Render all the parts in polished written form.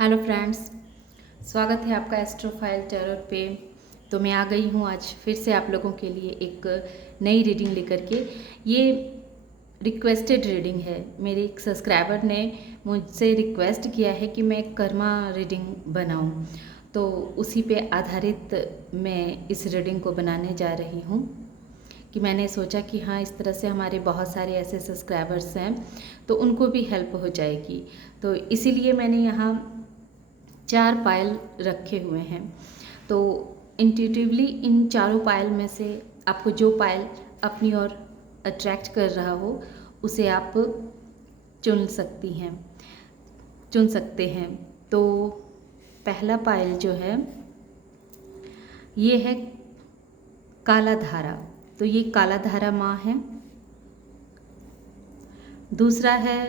Hello friends, स्वागत है आपका एस्ट्रोफाइल टैरोट पे। तो मैं आ गई हूँ आज फिर से आप लोगों के लिए एक नई रीडिंग लेकर के। ये रिक्वेस्टेड रीडिंग है। मेरे एक सब्सक्राइबर ने मुझसे रिक्वेस्ट किया है कि मैं कर्मा रीडिंग बनाऊँ, तो उसी पे आधारित मैं इस रीडिंग को बनाने जा रही हूँ। कि मैंने सोचा कि हाँ, इस तरह से हमारे बहुत सारे ऐसे सब्सक्राइबर्स हैं तो उनको भी हेल्प हो जाएगी। तो इसीलिए मैंने यहाँ 4 पायल रखे हुए हैं। तो इंट्यूटिवली इन चारों पायल में से आपको जो पायल अपनी ओर अट्रैक्ट कर रहा हो उसे आप चुन सकते हैं। तो पहला पायल जो है ये है काला धारा। तो ये काला धारा माँ है। दूसरा है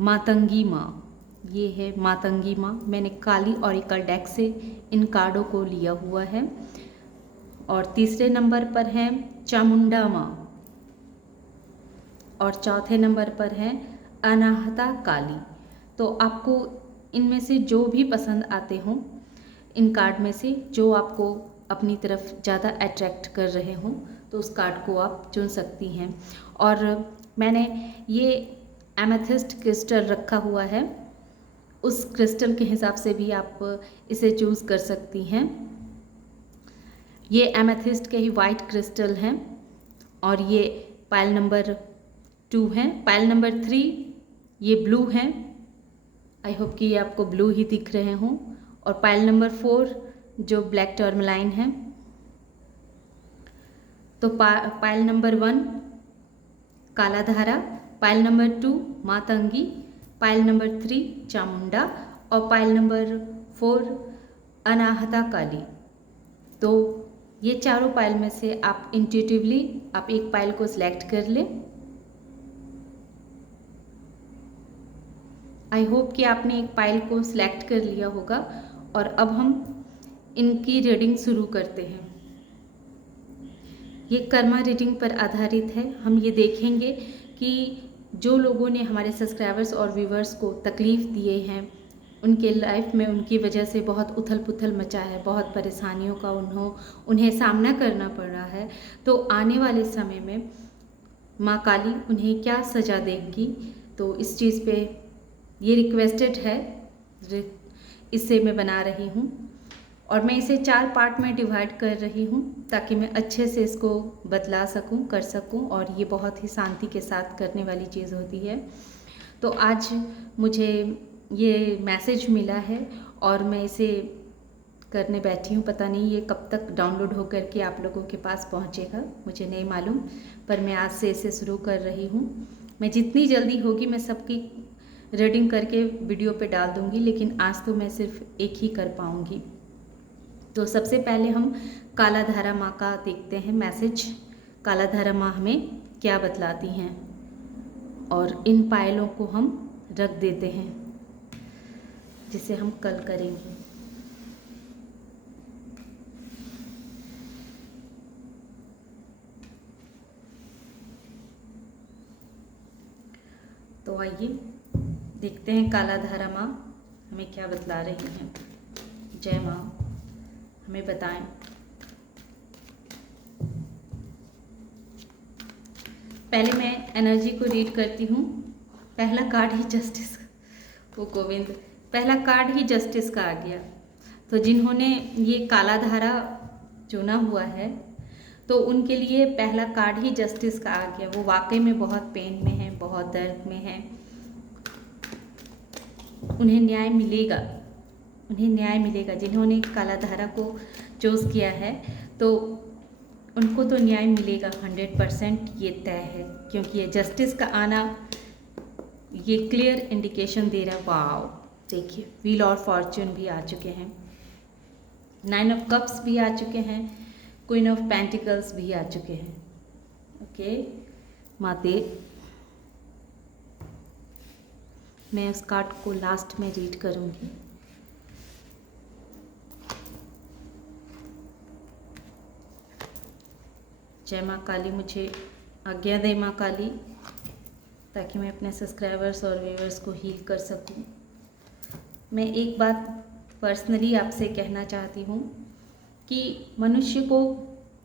मातंगी माँ। ये है मातंगी माँ। मैंने काली ऑरिकल डेक से इन कार्डों को लिया हुआ है। और तीसरे नंबर पर है चामुंडा माँ। और चौथे नंबर पर है अनाहता काली। तो आपको इनमें से जो भी पसंद आते हों, इन कार्ड में से जो आपको अपनी तरफ ज़्यादा अट्रैक्ट कर रहे हों, तो उस कार्ड को आप चुन सकती हैं। और मैंने ये एमेथिस्ट क्रिस्टल रखा हुआ है, उस क्रिस्टल के हिसाब से भी आप इसे चूज़ कर सकती हैं। ये एमेथिस्ट के ही वाइट क्रिस्टल हैं और ये पायल नंबर 2 है। पायल नंबर 3 ये ब्लू हैं। आई होप कि ये आपको ब्लू ही दिख रहे हों। और पायल नंबर 4 जो ब्लैक टर्मलाइन है। तो पायल नंबर 1 काला धारा, pile number 2 Matangi, pile number 3 Chamunda और पायल नंबर 4 अनाहता काली। तो ये चारों पायल में से आप इंट्यूटिवली आप एक पायल को सिलेक्ट कर लें। आई होप कि आपने एक पायल को सिलेक्ट कर लिया होगा। और अब हम इनकी रीडिंग शुरू करते हैं। ये कर्मा रीडिंग पर आधारित है। हम ये देखेंगे कि जो लोगों ने हमारे सब्सक्राइबर्स और व्यूवर्स को तकलीफ़ दिए हैं, उनके लाइफ में उनकी वजह से बहुत उथल पुथल मचा है, बहुत परेशानियों का उन्हें सामना करना पड़ रहा है। तो आने वाले समय में माँ काली उन्हें क्या सज़ा देगी, तो इस चीज़ पे ये रिक्वेस्टेड है, इससे मैं बना रही हूँ। और मैं इसे 4 पार्ट में डिवाइड कर रही हूँ ताकि मैं अच्छे से इसको बतला सकूँ, कर सकूँ। और ये बहुत ही शांति के साथ करने वाली चीज़ होती है। तो आज मुझे ये मैसेज मिला है और मैं इसे करने बैठी हूँ। पता नहीं ये कब तक डाउनलोड होकर के आप लोगों के पास पहुँचेगा, मुझे नहीं मालूम, पर मैं आज से इसे शुरू कर रही हूँ। मैं जितनी जल्दी होगी मैं सबकी रीडिंग करके वीडियो पे डाल दूँगी, लेकिन आज तो मैं सिर्फ एक ही कर पाऊँगी। तो सबसे पहले हम काला धारा माँ का देखते हैं मैसेज। काला धारा माँ हमें क्या बतलाती हैं और इन पायलों को हम रख देते हैं, जिसे हम कल करेंगे। तो आइए देखते हैं काला धारा माँ हमें क्या बतला रही हैं। जय माँ, हमें बताएं। पहले मैं एनर्जी को रीड करती हूँ। पहला कार्ड ही जस्टिस, वो गोविंद, पहला कार्ड ही जस्टिस का आ गया। तो जिन्होंने ये काला धारा चुना हुआ है तो उनके लिए पहला कार्ड ही जस्टिस का आ गया। वो वाकई में बहुत पेन में है, बहुत दर्द में है। उन्हें न्याय मिलेगा, उन्हें न्याय मिलेगा। जिन्होंने काला धारा को चूज़ किया है तो उनको तो न्याय मिलेगा 100%, ये तय है। क्योंकि ये जस्टिस का आना ये क्लियर इंडिकेशन दे रहा है। वाओ, देखिए व्हील और फॉर्च्यून भी आ चुके हैं, 9 ऑफ कप्स भी आ चुके हैं, क्वीन ऑफ पेंटिकल्स भी आ चुके हैं। ओके माते, मैं उस कार्ड को लास्ट में रीड करूंगी। जय माँ काली, मुझे आज्ञा दे माँ काली, ताकि मैं अपने सब्सक्राइबर्स और व्यूवर्स को हील कर सकूं। मैं एक बात पर्सनली आपसे कहना चाहती हूँ कि मनुष्य को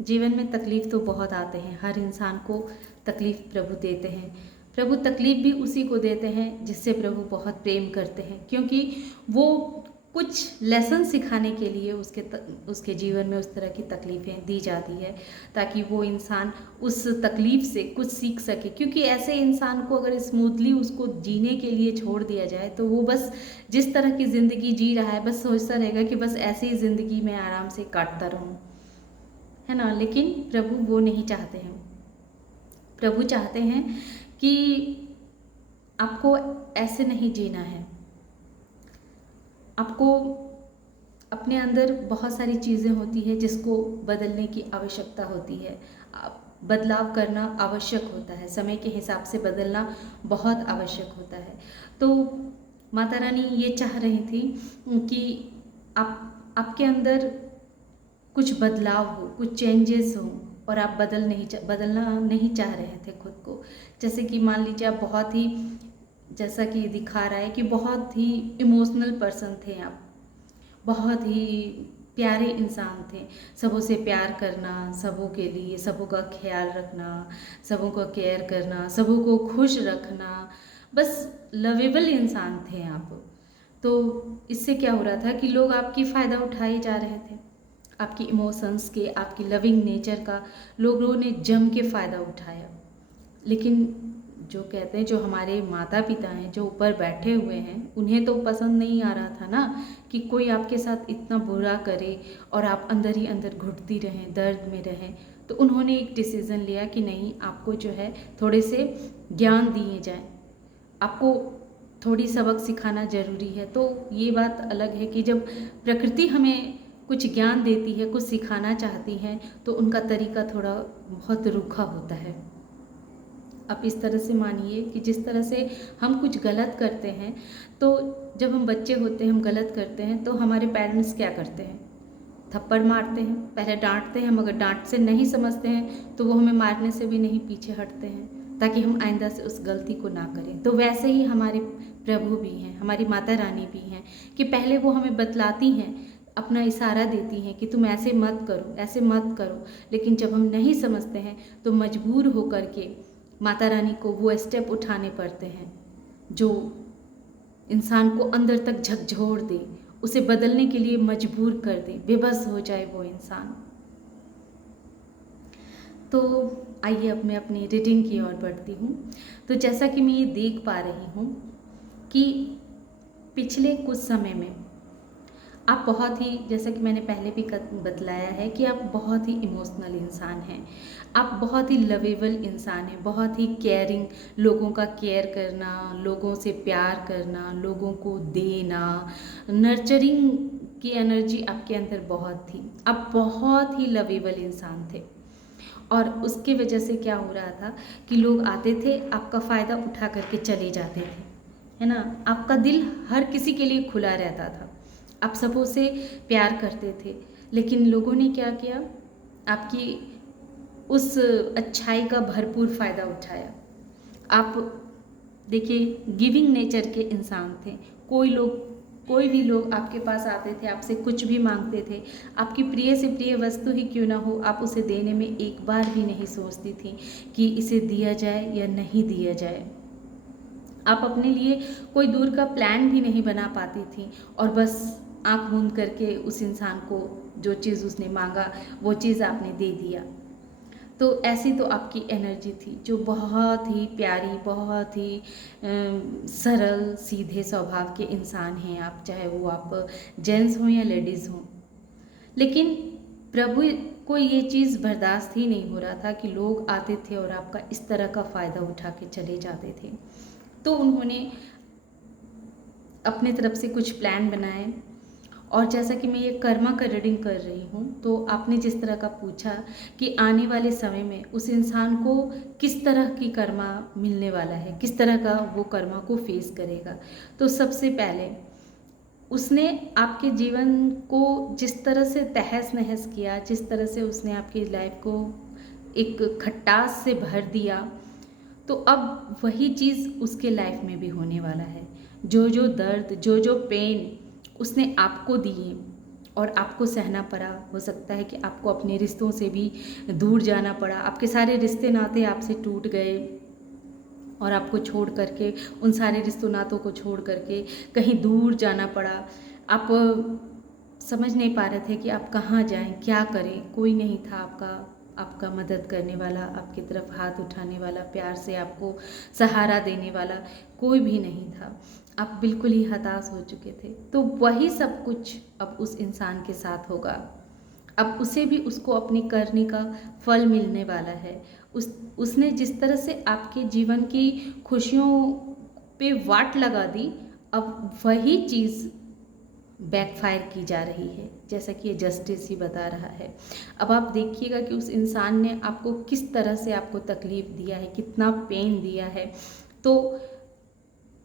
जीवन में तकलीफ़ तो बहुत आते हैं, हर इंसान को तकलीफ़ प्रभु देते हैं। प्रभु तकलीफ़ भी उसी को देते हैं जिससे प्रभु बहुत प्रेम करते हैं, क्योंकि वो कुछ लेसन सिखाने के लिए उसके जीवन में उस तरह की तकलीफ़ें दी जाती है, ताकि वो इंसान उस तकलीफ़ से कुछ सीख सके। क्योंकि ऐसे इंसान को अगर स्मूथली उसको जीने के लिए छोड़ दिया जाए तो वो बस जिस तरह की ज़िंदगी जी रहा है बस सोचता रहेगा कि बस ऐसे ही ज़िंदगी में आराम से काटता रहूं, है ना। लेकिन प्रभु वो नहीं चाहते हैं। प्रभु चाहते हैं कि आपको ऐसे नहीं जीना है। आपको अपने अंदर बहुत सारी चीज़ें होती है जिसको बदलने की आवश्यकता होती है। बदलाव करना आवश्यक होता है, समय के हिसाब से बदलना बहुत आवश्यक होता है। तो माता रानी ये चाह रही थी कि आपके अंदर कुछ बदलाव हो, कुछ चेंजेस हो, और आप बदलना नहीं चाह रहे थे खुद को। जैसे कि मान लीजिए आप बहुत ही, जैसा कि दिखा रहा है कि बहुत ही इमोशनल पर्सन थे आप, बहुत ही प्यारे इंसान थे। सबों से प्यार करना, सबों के लिए सबों का ख्याल रखना, सबों का केयर करना, सबों को खुश रखना, बस लवेबल इंसान थे आप। तो इससे क्या हो रहा था कि लोग आपकी फ़ायदा उठाए जा रहे थे, आपकी इमोशंस के, आपकी लविंग नेचर का लोगों ने जम के फ़ायदा उठाया। लेकिन जो कहते हैं, जो हमारे माता पिता हैं, जो ऊपर बैठे हुए हैं, उन्हें तो पसंद नहीं आ रहा था ना कि कोई आपके साथ इतना बुरा करे और आप अंदर ही अंदर घुटती रहें, दर्द में रहें। तो उन्होंने एक डिसीज़न लिया कि नहीं, आपको जो है थोड़े से ज्ञान दिए जाएं, आपको थोड़ी सबक सिखाना ज़रूरी है। तो ये बात अलग है कि जब प्रकृति हमें कुछ ज्ञान देती है, कुछ सिखाना चाहती है, तो उनका तरीका थोड़ा बहुत रूखा होता है। आप इस तरह से मानिए कि जिस तरह से हम कुछ गलत करते हैं, तो जब हम बच्चे होते हैं, हम गलत करते हैं, तो हमारे पेरेंट्स क्या करते हैं? थप्पड़ मारते हैं, पहले डांटते हैं। हम अगर डांट से नहीं समझते हैं तो वो हमें मारने से भी नहीं पीछे हटते हैं, ताकि हम आइंदा से उस गलती को ना करें। तो वैसे ही हमारे प्रभु भी हैं, हमारी माता रानी भी हैं, कि पहले वो हमें बतलाती हैं, अपना इशारा देती हैं कि तुम ऐसे मत करो, ऐसे मत करो। लेकिन जब हम नहीं समझते हैं तो मजबूर होकर के माता रानी को वो स्टेप उठाने पड़ते हैं जो इंसान को अंदर तक झकझोर दे, उसे बदलने के लिए मजबूर कर दे, बेबस हो जाए वो इंसान। तो आइए अब मैं अपनी रीडिंग की ओर बढ़ती हूँ। तो जैसा कि मैं ये देख पा रही हूँ कि पिछले कुछ समय में आप बहुत ही, जैसा कि मैंने पहले भी बतलाया है कि आप बहुत ही इमोशनल इंसान हैं, आप बहुत ही लवेबल इंसान हैं, बहुत ही केयरिंग, लोगों का केयर करना, लोगों से प्यार करना, लोगों को देना, नर्चरिंग की एनर्जी आपके अंदर बहुत थी। आप बहुत ही लवेबल इंसान थे, और उसके वजह से क्या हो रहा था कि लोग आते थे, आपका फ़ायदा उठा करके चले जाते थे, है ना। आपका दिल हर किसी के लिए खुला रहता था, आप सबों से प्यार करते थे। लेकिन लोगों ने क्या किया, आपकी उस अच्छाई का भरपूर फ़ायदा उठाया। आप देखिए, गिविंग नेचर के इंसान थे। कोई भी लोग आपके पास आते थे, आपसे कुछ भी मांगते थे, आपकी प्रिय से प्रिय वस्तु ही क्यों ना हो, आप उसे देने में एक बार भी नहीं सोचती थी कि इसे दिया जाए या नहीं दिया जाए। आप अपने लिए कोई दूर का प्लान भी नहीं बना पाती थी, और बस आँख मूंद करके उस इंसान को जो चीज़ उसने मांगा वो चीज़ आपने दे दिया। तो ऐसी तो आपकी एनर्जी थी, जो बहुत ही प्यारी, बहुत ही सरल सीधे स्वभाव के इंसान हैं आप, चाहे वो आप जेंट्स हों या लेडीज़ हों। लेकिन प्रभु को ये चीज़ बर्दाश्त ही नहीं हो रहा था कि लोग आते थे और आपका इस तरह का फ़ायदा उठा के चले जाते थे। तो उन्होंने अपने तरफ से कुछ प्लान बनाए, और जैसा कि मैं ये कर्मा का रीडिंग कर रही हूँ, तो आपने जिस तरह का पूछा कि आने वाले समय में उस इंसान को किस तरह की कर्मा मिलने वाला है, किस तरह का वो कर्मा को फेस करेगा, तो सबसे पहले उसने आपके जीवन को जिस तरह से तहस नहस किया, जिस तरह से उसने आपकी लाइफ को एक खटास से भर दिया, तो अब वही चीज़ उसके लाइफ में भी होने वाला है। जो जो दर्द, जो जो पेन उसने आपको दिए और आपको सहना पड़ा। हो सकता है कि आपको अपने रिश्तों से भी दूर जाना पड़ा, आपके सारे रिश्ते नाते आपसे टूट गए और आपको छोड़ करके, उन सारे रिश्तों नातों को छोड़ करके कहीं दूर जाना पड़ा। आप समझ नहीं पा रहे थे कि आप कहाँ जाएं, क्या करें। कोई नहीं था आपका मदद करने वाला, आपकी तरफ हाथ उठाने वाला, प्यार से आपको सहारा देने वाला कोई भी नहीं था। आप बिल्कुल ही हताश हो चुके थे। तो वही सब कुछ अब उस इंसान के साथ होगा। अब उसे भी उसको अपने करने का फल मिलने वाला है। उसने जिस तरह से आपके जीवन की खुशियों पे वाट लगा दी, अब वही चीज़ बैकफायर की जा रही है, जैसा कि ये जस्टिस ही बता रहा है। अब आप देखिएगा कि उस इंसान ने आपको किस तरह से आपको तकलीफ़ दिया है, कितना पेन दिया है, तो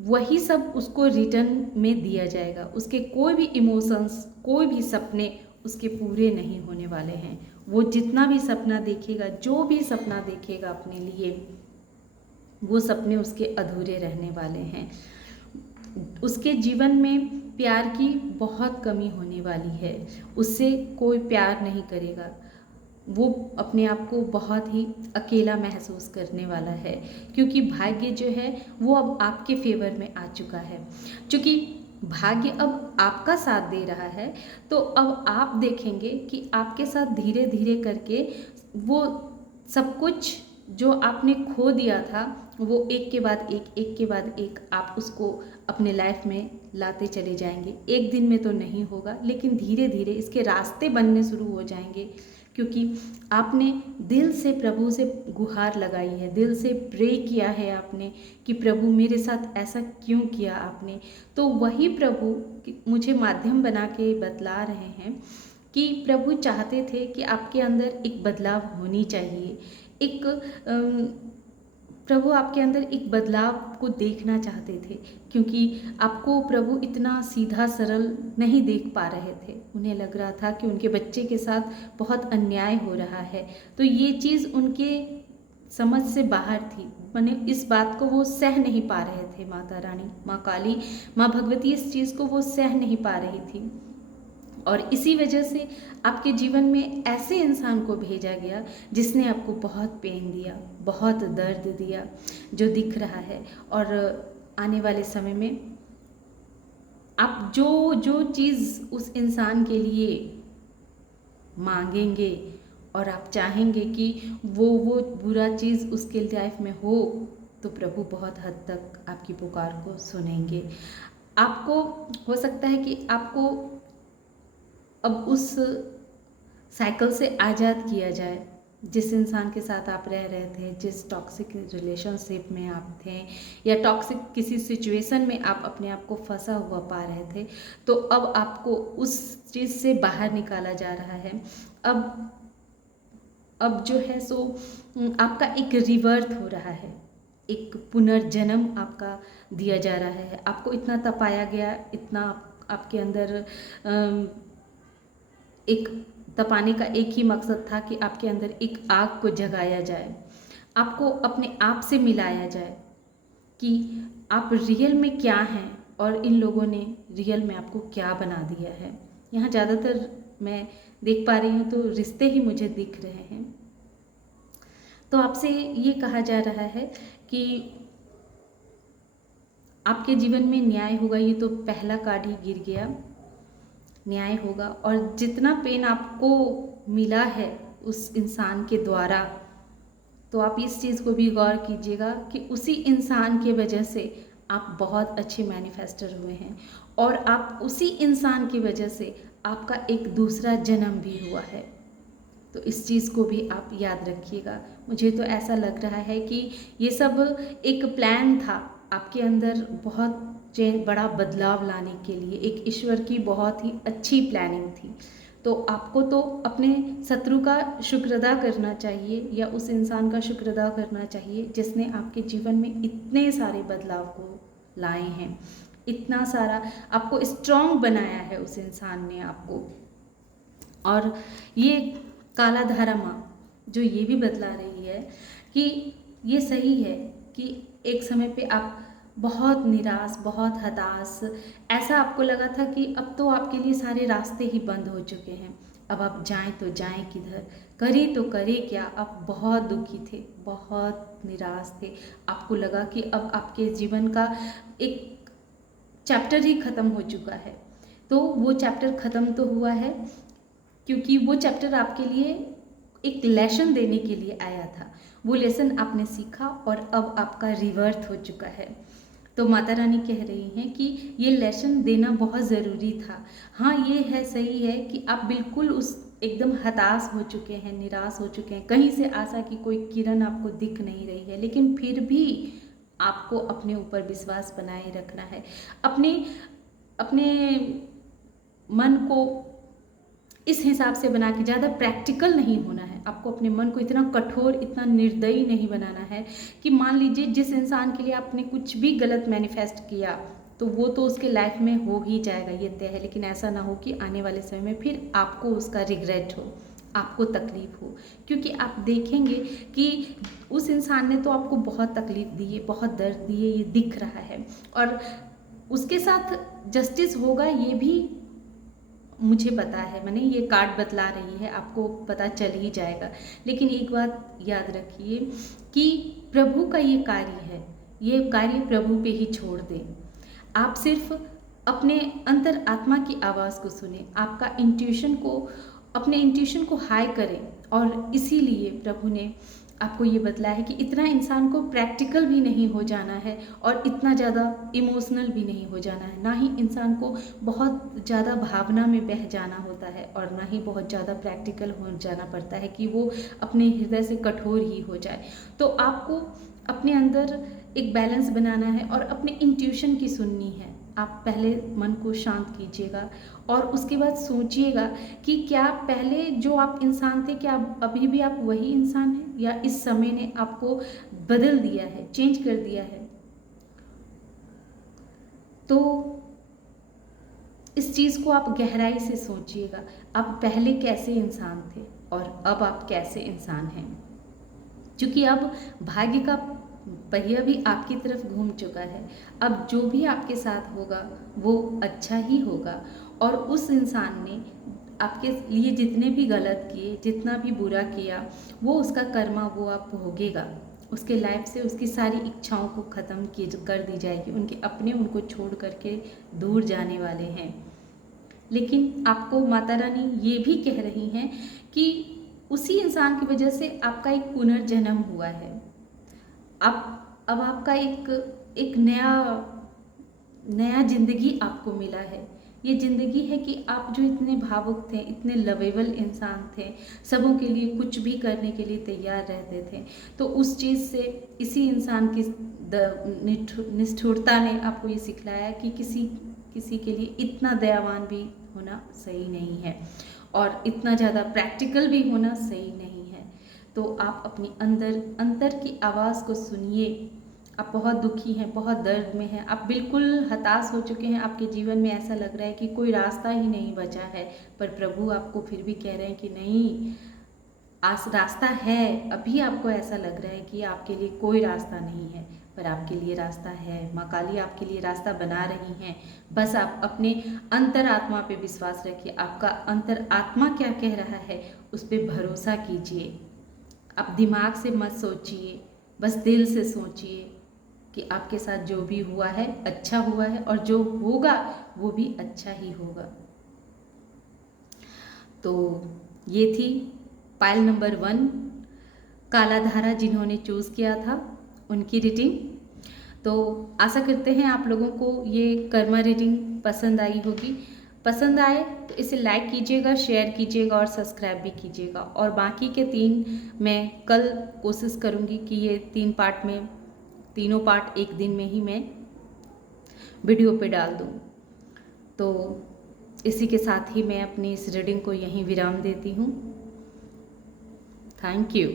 वही सब उसको रिटर्न में दिया जाएगा। उसके कोई भी इमोशंस, कोई भी सपने उसके पूरे नहीं होने वाले हैं। वो जितना भी सपना देखेगा, जो भी सपना देखेगा अपने लिए, वो सपने उसके अधूरे रहने वाले हैं। उसके जीवन में प्यार की बहुत कमी होने वाली है। उससे कोई प्यार नहीं करेगा। वो अपने आप को बहुत ही अकेला महसूस करने वाला है, क्योंकि भाग्य जो है वो अब आपके फेवर में आ चुका है। क्योंकि भाग्य अब आपका साथ दे रहा है, तो अब आप देखेंगे कि आपके साथ धीरे धीरे करके वो सब कुछ जो आपने खो दिया था, वो एक के बाद एक के बाद एक आप उसको अपने लाइफ में लाते चले जाएंगे। एक दिन में तो नहीं होगा, लेकिन धीरे धीरे इसके रास्ते बनने शुरू हो जाएंगे, क्योंकि आपने दिल से प्रभु से गुहार लगाई है, दिल से प्रे किया है आपने कि प्रभु मेरे साथ ऐसा क्यों किया आपने। तो वही प्रभु मुझे माध्यम बना के बतला रहे हैं कि प्रभु चाहते थे कि आपके अंदर एक बदलाव होनी चाहिए। एक प्रभु आपके अंदर एक बदलाव को देखना चाहते थे, क्योंकि आपको प्रभु इतना सीधा सरल नहीं देख पा रहे थे। उन्हें लग रहा था कि उनके बच्चे के साथ बहुत अन्याय हो रहा है, तो ये चीज़ उनके समझ से बाहर थी। माने इस बात को वो सह नहीं पा रहे थे। माता रानी, माँ काली, माँ भगवती इस चीज़ को वो सह नहीं पा रही थी, और इसी वजह से आपके जीवन में ऐसे इंसान को भेजा गया जिसने आपको बहुत पेन दिया, बहुत दर्द दिया, जो दिख रहा है। और आने वाले समय में आप जो जो चीज़ उस इंसान के लिए मांगेंगे और आप चाहेंगे कि वो बुरा चीज़ उसके लाइफ में हो, तो प्रभु बहुत हद तक आपकी पुकार को सुनेंगे। आपको हो सकता है कि आपको अब उस साइकिल से आज़ाद किया जाए, जिस इंसान के साथ आप रह रहे थे, जिस टॉक्सिक रिलेशनशिप में आप थे, या टॉक्सिक किसी सिचुएशन में आप अपने आप को फंसा हुआ पा रहे थे, तो अब आपको उस चीज़ से बाहर निकाला जा रहा है। अब जो है सो आपका एक रिवर्थ हो रहा है, एक पुनर्जन्म आपका दिया जा रहा है। आपको इतना तपाया गया, इतना आपके अंदर एक तपाने का एक ही मकसद था कि आपके अंदर एक आग को जगाया जाए, आपको अपने आप से मिलाया जाए कि आप रियल में क्या हैं और इन लोगों ने रियल में आपको क्या बना दिया है। यहाँ ज़्यादातर मैं देख पा रही हूँ तो रिश्ते ही मुझे दिख रहे हैं। तो आपसे ये कहा जा रहा है कि आपके जीवन में न्याय होगा। ये तो पहला कार्ड ही गिर गया, न्याय होगा। और जितना पेन आपको मिला है उस इंसान के द्वारा, तो आप इस चीज़ को भी गौर कीजिएगा कि उसी इंसान के वजह से आप बहुत अच्छे मैनिफेस्टर हुए हैं, और आप उसी इंसान की वजह से आपका एक दूसरा जन्म भी हुआ है। तो इस चीज़ को भी आप याद रखिएगा। मुझे तो ऐसा लग रहा है कि ये सब एक प्लान था आपके अंदर बहुत बड़ा बदलाव लाने के लिए, एक ईश्वर की बहुत ही अच्छी प्लानिंग थी। तो आपको तो अपने शत्रु का शुक्र अदा करना चाहिए, या उस इंसान का शुक्र अदा करना चाहिए जिसने आपके जीवन में इतने सारे बदलाव को लाए हैं, इतना सारा आपको स्ट्रॉन्ग बनाया है उस इंसान ने आपको। और ये काला धारा माँ जो ये भी बतला रही है कि ये सही है कि एक समय पे आप बहुत निराश, बहुत हताश, ऐसा आपको लगा था कि अब तो आपके लिए सारे रास्ते ही बंद हो चुके हैं। अब आप जाएं तो जाएं किधर, करें तो करें क्या। आप बहुत दुखी थे, बहुत निराश थे। आपको लगा कि अब आपके जीवन का एक चैप्टर ही ख़त्म हो चुका है। तो वो चैप्टर ख़त्म तो हुआ है, क्योंकि वो चैप्टर आपके लिए एक लेसन देने के लिए आया था। वो लेसन आपने सीखा और अब आपका रिवर्थ हो चुका है। तो माता रानी कह रही हैं कि ये लेसन देना बहुत ज़रूरी था। हाँ, ये है, सही है कि आप बिल्कुल उस एकदम हताश हो चुके हैं, निराश हो चुके हैं, कहीं से आशा की कोई किरण आपको दिख नहीं रही है, लेकिन फिर भी आपको अपने ऊपर विश्वास बनाए रखना है। अपने अपने मन को इस हिसाब से बना के, ज़्यादा प्रैक्टिकल नहीं होना है। आपको अपने मन को इतना कठोर, इतना निर्दयी नहीं बनाना है कि मान लीजिए जिस इंसान के लिए आपने कुछ भी गलत मैनिफेस्ट किया तो वो तो उसके लाइफ में हो ही जाएगा, ये तय है। लेकिन ऐसा ना हो कि आने वाले समय में फिर आपको उसका रिग्रेट हो, आपको तकलीफ हो, क्योंकि आप देखेंगे कि उस इंसान ने तो आपको बहुत तकलीफ दी है, बहुत दर्द दिए, ये दिख रहा है। और उसके साथ जस्टिस होगा ये भी मुझे पता है, मैंने ये कार्ड बतला रही है, आपको पता चल ही जाएगा। लेकिन एक बात याद रखिए कि प्रभु का ये कार्य है, ये कार्य प्रभु पे ही छोड़ दें। आप सिर्फ अपने अंतर आत्मा की आवाज़ को सुने, आपका इंट्यूशन को, अपने इंट्यूशन को हाई करें। और इसीलिए प्रभु ने आपको ये बतलाया है कि इतना इंसान को प्रैक्टिकल भी नहीं हो जाना है और इतना ज़्यादा इमोशनल भी नहीं हो जाना है, ना ही इंसान को बहुत ज़्यादा भावना में बह जाना होता है और ना ही बहुत ज़्यादा प्रैक्टिकल हो जाना पड़ता है कि वो अपने हृदय से कठोर ही हो जाए। तो आपको अपने अंदर एक बैलेंस बनाना है और अपने इंट्यूशन की सुननी है। आप पहले मन को शांत कीजिएगा और उसके बाद सोचिएगा कि क्या पहले जो आप इंसान थे, क्या अभी भी आप वही इंसान हैं या इस समय ने आपको बदल दिया है, चेंज कर दिया है। तो इस चीज़ को आप गहराई से सोचिएगा, आप पहले कैसे इंसान थे और अब आप कैसे इंसान हैं। क्योंकि अब भाग्य का पहिया भी आपकी तरफ घूम चुका है। अब जो भी आपके साथ होगा वो अच्छा ही होगा। और उस इंसान ने आपके लिए जितने भी गलत किए, जितना भी बुरा किया, वो उसका कर्मा वो आप भोगेगा। उसके लाइफ से उसकी सारी इच्छाओं को ख़त्म कर दी जाएगी। उनके अपने उनको छोड़ करके दूर जाने वाले हैं। लेकिन आपको माता रानी ये भी कह रही हैं कि उसी इंसान की वजह से आपका एक पुनर्जन्म हुआ है। अब आपका एक नया ज़िंदगी आपको मिला है। ये ज़िंदगी है कि आप जो इतने भावुक थे, इतने लवेबल इंसान थे, सबों के लिए कुछ भी करने के लिए तैयार रहते थे, तो उस चीज़ से इसी इंसान की निष्ठुरता ने आपको ये सिखलाया कि किसी के लिए इतना दयावान भी होना सही नहीं है और इतना ज़्यादा प्रैक्टिकल भी होना सही नहीं है। तो आप अपनी अंतर की आवाज़ को सुनिए। आप बहुत दुखी हैं, बहुत दर्द में हैं, आप बिल्कुल हताश हो चुके हैं, आपके जीवन में ऐसा लग रहा है कि कोई रास्ता ही नहीं बचा है, पर प्रभु आपको फिर भी कह रहे हैं कि नहीं, रास्ता है। अभी आपको ऐसा लग रहा है कि आपके लिए कोई रास्ता नहीं है, पर आपके लिए रास्ता है। माँ काली आपके लिए रास्ता बना रही हैं। बस आप अपने अंतर आत्मा पे विश्वास रखिए। आपका अंतर आत्मा क्या कह रहा है उस पर भरोसा कीजिए। आप दिमाग से मत सोचिए, बस दिल से सोचिए कि आपके साथ जो भी हुआ है अच्छा हुआ है और जो होगा वो भी अच्छा ही होगा। तो ये थी पाइल नंबर 1, कालाधारा, जिन्होंने चूज़ किया था उनकी रीडिंग। तो आशा करते हैं आप लोगों को ये कर्मा रीडिंग पसंद आई होगी। पसंद आए तो इसे लाइक कीजिएगा, शेयर कीजिएगा और सब्सक्राइब भी कीजिएगा। और बाकी के 3 मैं कल कोशिश करूँगी कि ये 3 पार्ट में, तीनों पार्ट एक दिन में ही मैं वीडियो पे डाल दूँ। तो इसी के साथ ही मैं अपनी इस रीडिंग को यहीं विराम देती हूँ। Thank you.